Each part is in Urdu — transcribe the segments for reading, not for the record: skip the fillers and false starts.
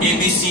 ABC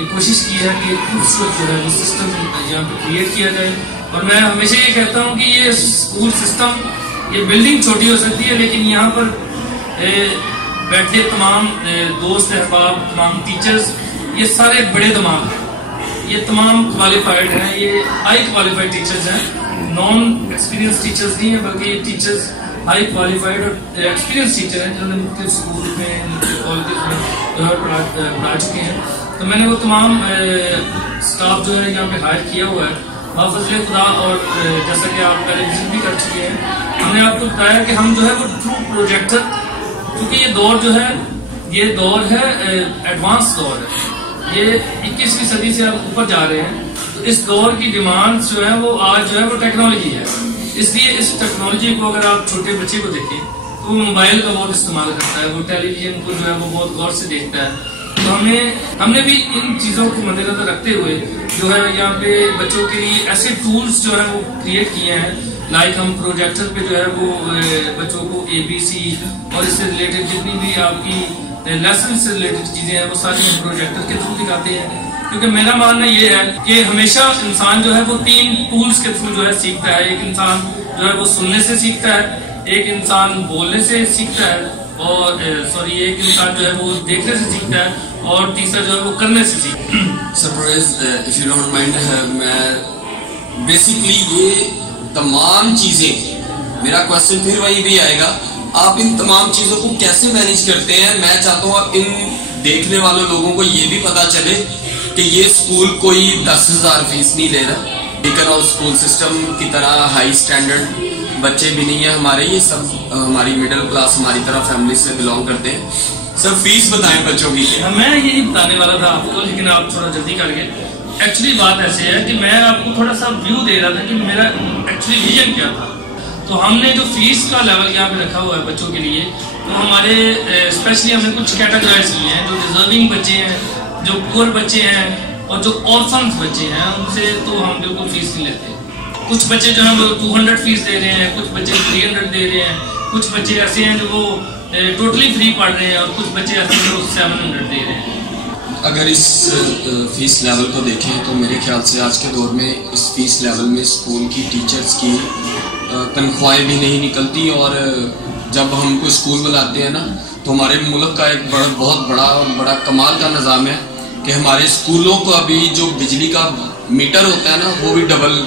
یہ کوشش کی ہے کہ خوبصورت جو ہے وہ سسٹم یہاں پہ کریٹ کیا جائے. اور میں ہمیشہ یہ کہتا ہوں کہ یہ اسکول سسٹم، یہ بلڈنگ چھوٹی ہو سکتی ہے لیکن یہاں پر بیٹھے تمام دوست احباب، تمام ٹیچرز، یہ سارے بڑے دماغ ہیں، یہ تمام کوالیفائڈ ہیں، یہ ہائی کوالیفائڈ ٹیچرز ہیں، نان ایکسپیرینس ٹیچرز نہیں ہیں بلکہ یہ ٹیچرز ہائی کوالیفائڈ اور ایکسپیرینس ٹیچر ہیں جنہوں نے مختلف اسکول میں کالجز میں جو ہے پڑھا چکے ہیں. تو میں نے وہ تمام اسٹاف جو ہے یہاں پہ ہائر کیا ہوا ہے بفضل خدا. اور جیسا کہ آپ پہلے وزٹ بھی کر چکے ہیں، ہم نے آپ کو بتایا کہ ہم جو ہے وہ ٹرو پروجیکٹر، کیونکہ یہ دور جو ہے یہ دور ہے ایڈوانس دور ہے، یہ 21ویں صدی سے آپ اوپر جا رہے ہیں. تو اس دور کی ڈیمانڈ جو ہے وہ آج جو ہے وہ ٹیکنالوجی ہے. اس لیے اس ٹیکنالوجی کو اگر آپ چھوٹے بچے کو دیکھیں تو وہ موبائل کا بہت استعمال کرتا ہے، وہ ٹیلی ویژن کو جو ہے وہ بہت غور سے دیکھتا ہے. تو ہم نے بھی ان چیزوں کو مد نظر رکھتے ہوئے جو ہے یہاں پہ بچوں کے لیے ایسے ٹولز جو ہے وہ کریٹ کیے ہیں. لائک ہم پروجیکٹر پہ جو ہے وہ بچوں کو ABC اور اس سے ریلیٹڈ جتنی بھی آپ کی لیسن سے ریلیٹڈ چیزیں ہیں وہ ساری ہم پروجیکٹر کے تھرو دکھاتے ہیں. کیونکہ میرا ماننا یہ ہے کہ ہمیشہ انسان جو ہے وہ 3 ٹولز کے تھرو جو ہے سیکھتا ہے. ایک انسان جو ہے وہ سننے سے سیکھتا ہے، ایک انسان بولنے سے سیکھتا ہے، اور ایک انسان جو ہے وہ دیکھنے سے سیکھتا ہے، اور تیسرا جو ہے وہ کرنے سے سیکھتا ہے. Surprise if you don't mind, میں بیسیکلی یہ تمام چیزیں، میرا کوشچن پھر وہی بھی آئے گا، آپ ان تمام چیزوں کو کیسے مینیج کرتے ہیں؟ میں چاہتا ہوں آپ ان دیکھنے والے لوگوں کو یہ بھی پتا چلے کہ یہ اسکول کوئی 10,000 فیس نہیں لے رہا. بیکن ہاؤس اسکول سسٹم کی طرح ہائی اسٹینڈرڈ بچے بھی نہیں ہیں ہمارے، یہ سب ہماری مڈل کلاس ہماری طرح فیملی سے بلانگ کرتے ہیں. سر فیس بتائیں بچوں کی. میں یہی بتانے والا تھا آپ کو، لیکن آپ تھوڑا جلدی کر گئے. ایکچولی بات ایسے ہے کہ میں آپ کو تھوڑا سا ویو دے رہا تھا کہ میرا ایکچولی ویژن کیا تھا. تو ہم نے جو فیس کا لیول یہاں پہ رکھا ہوا ہے بچوں کے لیے، تو ہمارے اسپیشلی ہم نے کچھ کیٹاگرائز کیے ہیں. جو ڈیزرونگ بچے ہیں، جو پور بچے ہیں، اور جو آرفنز بچے ہیں، ان سے تو ہم بالکل فیس نہیں لیتے. کچھ بچے جو ہیں وہ 200 فیس دے رہے ہیں، کچھ بچے 300 دے رہے ہیں، کچھ بچے ایسے ہیں جو وہ ٹوٹلی فری پڑھ رہے ہیں، اور کچھ بچے ایسے ہیں جو 700 دے رہے ہیں. اگر اس فیس لیول کو دیکھیں تو میرے خیال سے آج کے دور میں اس فیس لیول میں اسکول کی ٹیچرز کی تنخواہیں بھی نہیں نکلتی. اور جب ہم کو اسکول بلاتے ہیں نا تو ہمارے ملک کا ایک بہت بڑا کمال کا نظام ہے کہ ہمارے اسکولوں کو ابھی جو بجلی کا میٹر ہوتا ہے نا وہ بھی ڈبل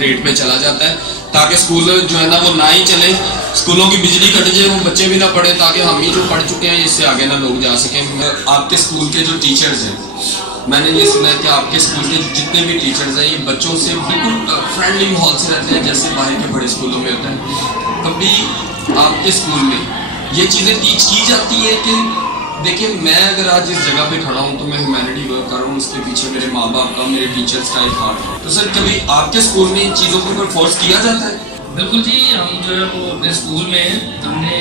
ریٹ پہ چلا جاتا ہے، تاکہ اسکول جو ہے نا وہ نہ ہی چلے، اسکولوں کی بجلی کٹ جائے، وہ بچے بھی نہ پڑھے، تاکہ ہم ہی جو پڑھ چکے ہیں اس سے آگے نہ لوگ جا سکیں. آپ کے اسکول کے جو ٹیچرز ہیں، میں نے یہ سنا ہے کہ آپ کے اسکول کے جتنے بھی ٹیچرز ہیں یہ بچوں سے بالکل فرینڈلی ماحول سے رہتے ہیں جیسے باہر کے بڑے اسکولوں میں ہوتا ہے. کبھی آپ کے اسکول میں یہ چیزیں ٹیچ کی جاتی ہیں کہ دیکھیں میں اگر آج اس جگہ پہ کھڑا ہوں تو میں ہیومینٹی ورک کر رہا ہوں، اس کے پیچھے میرے ماں باپ کا، میرے ٹیچرز کا ایک ہاتھ ہے. تو سر کبھی آپ کے اسکول میں ان چیزوں کو کوئی فورس کیا جاتا ہے؟ بالکل جی، ہم جو ہے وہ اپنے اسکول میں ہم نے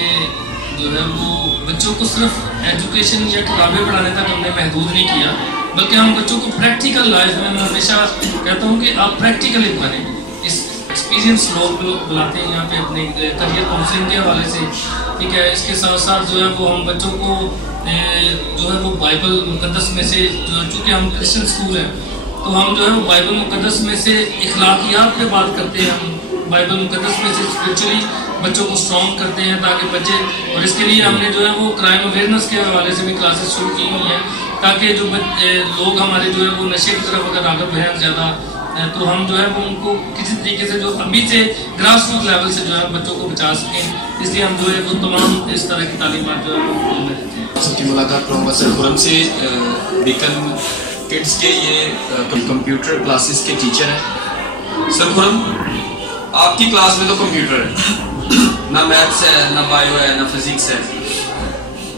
جو ہے وہ بچوں کو صرف ایجوکیشن یا کتابیں پڑھانے تک ہم نے محدود نہیں کیا، بلکہ ہم بچوں کو پریکٹیکل لائف میں ہمیشہ کہتا ہوں کہ آپ پریکٹیکلی بنیں. اس ایکسپیرینس لوگ بلاتے ہیں یہاں پہ اپنے کریئر کاؤنسلنگ کے حوالے سے، ٹھیک ہے. اس کے ساتھ ساتھ جو ہے وہ ہم بچوں کو جو ہے وہ بائبل مقدس میں سے، چونکہ ہم کرسچن اسکول ہیں تو ہم جو ہے وہ بائبل مقدس میں سے اخلاقیات پہ بات کرتے ہیں. ہم بائبل مقدس میں سے اسپرچولی بچوں کو اسٹرانگ کرتے ہیں تاکہ بچے، اور اس کے لیے ہم نے جو ہے وہ کرائم اویئرنیس کے حوالے سے بھی کلاسز شروع کی ہوئی ہیں تاکہ جو لوگ ہمارے جو ہے وہ نشے کی طرف اگر راغب ہیں زیادہ، تو ہم جو ہے وہ ان کو کسی طریقے سے جو ابھی سے گراس روٹ لیول سے جو ہے بچوں کو بچا سکیں. اس لیے ہم جو ہے وہ تمام اس طرح کی تعلیمات جو ہے وہ دیتے ہیں. سب کی ملاقات پروفیسر خرم سے، بیکن کڈس کے یہ کمپیوٹر کلاسز کے ٹیچر ہیں. سر خرم، آپ کی کلاس میں تو کمپیوٹر ہے، نہ میتھس ہے، نہ بایو ہے، نہ فزکس ہے.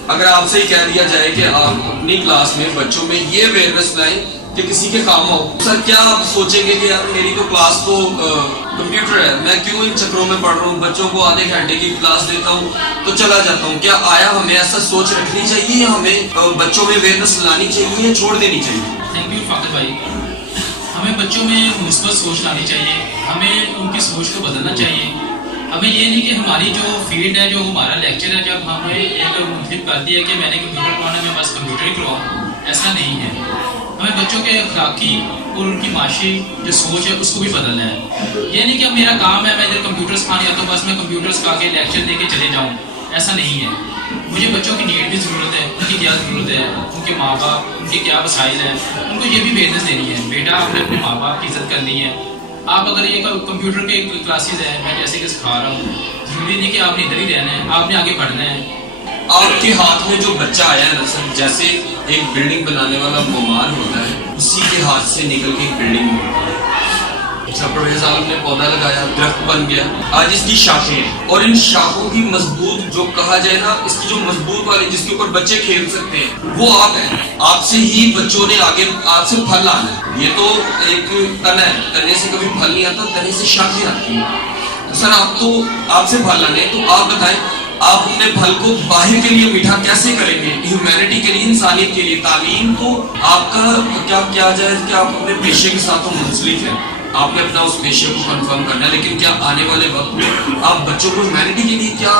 اگر آپ سے ہی کہہ دیا جائے کہ آپ اپنی کلاس میں بچوں میں یہ اویئرنیس لائیں کہ کسی کے کام ہو، سر کیا آپ سوچیں گے کہ یار میری تو کلاس تو کمپیوٹر ہے، میں کیوں ان چکروں میں پڑھ رہا ہوں، بچوں کو آدھے گھنٹے کی کلاس دیتا ہوں تو چلا جاتا ہوں. کیا آیا ہمیں ایسا سوچ رکھنی چاہیے یا ہمیں بچوں میں اویئرنیس لانی چاہیے یا چھوڑ دینی چاہیے؟ تھینک یو فاقر بھائی. ہمیں بچوں میں مثبت سوچ لانی چاہیے، ہمیں ان کی سوچ کو بدلنا چاہیے. ہمیں یہ نہیں کہ ہماری جو فیلڈ ہے، جو ہمارا لیکچر ہے، جب ہمیں ایک منتخب کر دیا کہ میں نے کمپیوٹر پڑھانا ہے، میں بس کمپیوٹر ہی کرواؤں. ایسا نہیں ہے. ہمیں بچوں کے اخلاقی اور ان کی معاشی جو سوچ ہے اس کو بھی بدلنا ہے. یہ نہیں کہ اب میرا کام ہے میں ادھر کمپیوٹر سکھانے آتا ہوں بس میں کمپیوٹر سکھا کے لیکچر دے کے چلے جاؤں. ایسا نہیں ہے. مجھے بچوں کی نیڈ بھی ضرورت ہے, ان کی کیا ضرورت ہے, ان کے ماں باپ ان کے کیا وسائل ہیں, ان کو یہ بھی اویئرنیس دینی ہے. بیٹا آپ نے اپنے ماں باپ کی عزت کرنی ہے. آپ اگر یہ کمپیوٹر کے کلاسز ہیں میں جیسے کہ سکھا رہا ہوں, ضروری نہیں کہ آپ نے ادھر ہی رہنا ہے, آپ نے آگے بڑھنا ہے. آپ کے ہاتھ میں جو بچہ آیا ہے نا سر, جیسے ایک بلڈنگ بنانے والا معمار ہوتا ہے اسی کے ہاتھ سے نکل کے ایک بلڈنگ ہوتی ہے. پروفیسر صاحب نے پودا لگایا, درخت بن گیا, آج اس کی شاخیں ہیں اور ان شاخوں کی مضبوط جو کہا جائے نا, اس کی جو مضبوط والی جس کے اوپر بچے کھیل سکتے ہیں وہ آپ ہیں. آپ سے ہی بچوں نے آگے آپ سے پھل آنا ہے. یہ تو ایک تنا ہے, تنے سے کبھی پھل نہیں آتا, تنے سے شاخیں آتی ہیں. سر آپ تو آپ سے پھل آنے, تو آپ بتائیں آپ اپنے پھل کو باہر کے لیے میٹھا کیسے کریں گے؟ ہیومینٹی کے لیے, انسانیت کے لیے. تعلیم تو آپ کا کیا کیا جائے کہ آپ اپنے پیشے کے ساتھ منسلک ہیں, آپ نے اپنا اس پیشے کو کنفرم کرنا ہے, لیکن کیا آنے والے وقت میں آپ بچوں کو ہیومینٹی کے لیے کیا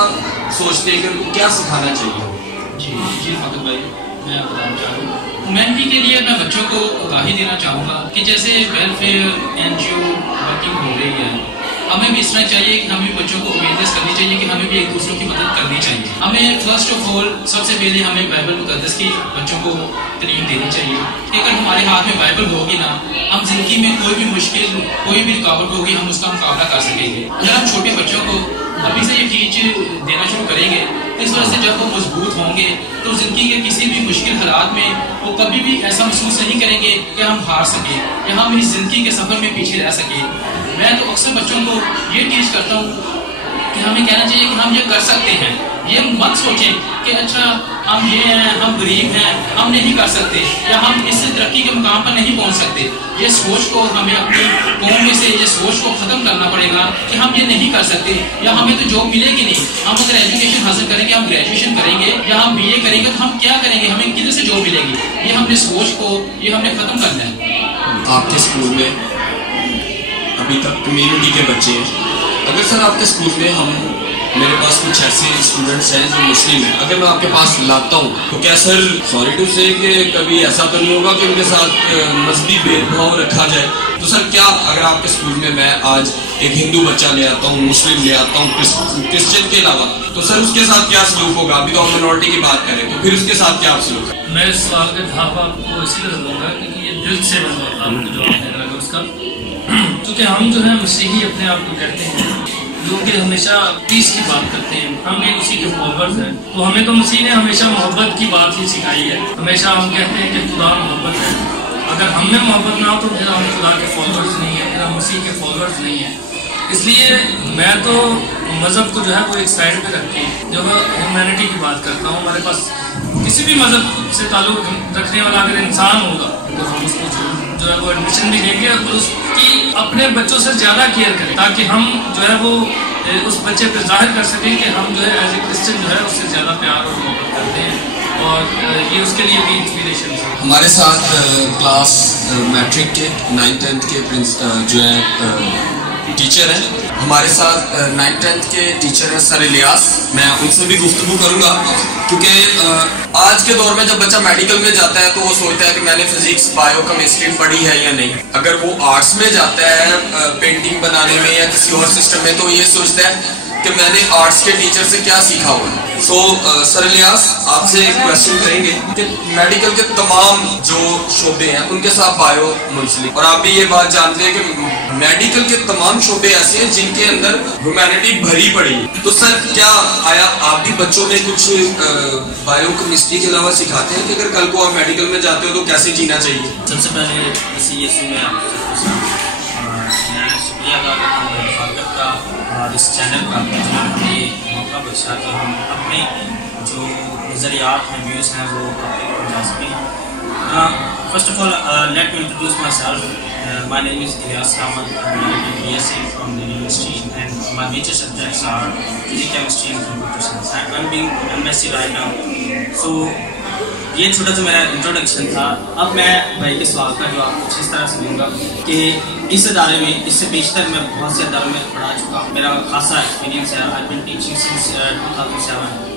سوچتے ہیں کہ ان کو کیا سکھانا چاہیے؟ جی فاطر بھائی, میں بتانا چاہ رہا ہوں ہیومینٹی کے لیے میں بچوں کو آگاہی دینا چاہوں گا کہ جیسے ویلفیئر NGO ورکنگ ہو رہی ہے, ہمیں بھی اس طرح چاہیے کہ ہمیں بچوں کو اویئرنیس کرنی چاہیے کہ ہمیں بھی ایک دوسروں کی مدد کرنی چاہیے. ہمیں فرسٹ آف آل سب سے پہلے ہمیں بائبل مقدس کی بچوں کو تعلیم دینی چاہیے کہ اگر ہمارے ہاتھ میں بائبل ہوگی نا, ہم زندگی میں کوئی بھی مشکل کوئی بھی رکاوٹ ہوگی ہم اس کا مقابلہ کر سکیں گے. اگر ہم چھوٹے بچوں کو ابھی سے یہ ٹیچ دینا شروع کریں گے تو اس وجہ سے جب وہ مضبوط ہوں گے تو زندگی کے کسی بھی مشکل حالات میں وہ کبھی بھی ایسا محسوس نہیں کریں گے کہ ہم ہار سکیں یا ہم اس زندگی کے سفر میں پیچھے رہ سکیں. میں تو اکثر بچوں کو یہ ٹیچ کرتا ہوں کہ ہمیں کہنا چاہیے کہ ہم یہ کر سکتے ہیں. یہ مت سوچیں کہ اچھا ہم یہ ہیں, ہم غریب ہیں, ہم نہیں کر سکتے یا ہم اس سے ترقی کے مقام پر نہیں پہنچ سکتے. یہ سوچ کو ہمیں اپنی قوم میں سے یہ سوچ کو ختم کرنا پڑے گا کہ ہم یہ نہیں کر سکتے یا ہمیں تو جاب ملے گی نہیں. ہم اگر ایجوکیشن حاصل کریں گے, ہم گریجویشن کریں گے یا ہم BA کریں گے تو ہم کیا کریں گے, ہمیں کدھر سے جاب ملے گی. یہ ہم نے سوچ کو یہ ہم نے ختم کرنا ہے. آپ کے اسکول میں ابھی تک کمیونٹی کے بچے ہیں, اگر سر آپ کے اسکول میں میرے پاس کچھ ایسے اسٹوڈنٹس ہیں جو مسلم ہیں, اگر میں آپ کے پاس لاتا ہوں تو کیا سر سوری ٹو سے کہ کبھی ایسا تو نہیں ہوگا کہ ان کے ساتھ مذہبی بھید بھاؤ رکھا جائے؟ تو سر کیا اگر آپ کے اسکول میں آج ایک ہندو بچہ لے آتا ہوں, مسلم لے آتا ہوں, کرسچن کے علاوہ, تو سر اس کے ساتھ کیا سلوک ہوگا؟ ابھی تو آپ مائنورٹی کی بات کریں تو پھر اس کے ساتھ کیا سلوک ہے؟ میں اس سوال کا جواب آپ کو اسی طرح دوں گا کہ یہ دل سے آپ کو جواب دینا لگا اس کا, کیونکہ ہم جو ہے مسیحی اپنے آپ کو کہتے ہیں جو کہ ہمیشہ پیس کی بات کرتے ہیں, ہم بھی اسی کے فالوورز ہیں. تو ہمیں تو مسیح نے ہمیشہ محبت کی بات ہی سکھائی ہے. ہمیشہ ہم کہتے ہیں کہ خدا محبت ہے. اگر ہم میں محبت نہ ہو تو پھر ہم خدا کے فالوورز نہیں ہیں, پھر ہم مسیح کے فالوورز نہیں ہیں. اس لیے میں تو مذہب کو جو ہے وہ ایک سائڈ پہ رکھ کے جب ہیومینٹی کی بات کرتا ہوں, ہمارے پاس کسی بھی مذہب سے تعلق رکھنے والا اگر انسان ہوگا تو ہم اس کو جو ہے وہ ایڈمیشن بھی دیں گے اور اس کی اپنے بچوں سے زیادہ کیئر کریں تاکہ ہم جو ہے وہ اس بچے پہ ظاہر کر سکیں کہ ہم جو ہے ایز اے کرسچن جو ہے اس سے زیادہ پیار اور محبت کرتے ہیں, اور یہ اس کے لیے بھی انسپریشن ہے. ہمارے ساتھ کلاس میٹرک کے 9th 10th کے جو ہے ٹیچر ہیں, ہمارے ساتھ 9th 10th کے ٹیچر ہیں سر الیاس. میں ان سے بھی گفتگو کروں گا کیونکہ آج کے دور میں جب بچہ میڈیکل میں جاتا ہے تو وہ سوچتا ہے کہ میں نے فزکس بایو کیمسٹری پڑھی ہے یا نہیں. اگر وہ آرٹس میں جاتا ہے پینٹنگ بنانے میں یا کسی اور سسٹم میں تو یہ سوچتا ہے کہ میں نے آرٹس کے ٹیچر سے کیا سیکھا ہوا ہے. سو سر الیاس آپ سے ایک کوشچن کریں گے کہ میڈیکل کے تمام جو شعبے ہیں ان کے ساتھ بایو منسلک, اور آپ بھی یہ بات جانتے ہیں کہ میڈیکل کے تمام شعبے ایسے ہیں جن کے اندر ہیومینٹی بھری پڑی ہے. تو سر کیا آیا آپ بھی بچوں میں کچھ بایو کیمسٹری کے علاوہ سکھاتے ہیں کہ اگر کل کو آپ میڈیکل میں جاتے ہو تو کیسے جینا چاہیے؟ سب سے پہلے مسیح یسوع میں آپ میں شکریہ ادا کرتا ہوں رفاقت کا اور اس چینل کا جو ہمیں موقع بخشا کہ ہم اپنے جو نظریات ہیں ویوز ہیں وہ پہنچا سکیں. First of all let me introduce myself. My name is Ilyas Ahmed. BSc from the university and my major subjects are physics, chemistry and computer science. I'm doing MSc right now. So یہ چھوٹا سا میرا انٹروڈکشن تھا. اب میں بھائی کے سوال کا جواب کچھ اس طرح سے دوں گا کہ اس ادارے میں اس سے بیشتر میں بہت سے اداروں میں پڑھا چکا ہوں. میرا خاصا ایکسپیرینس ہے. I've been teaching since 2007.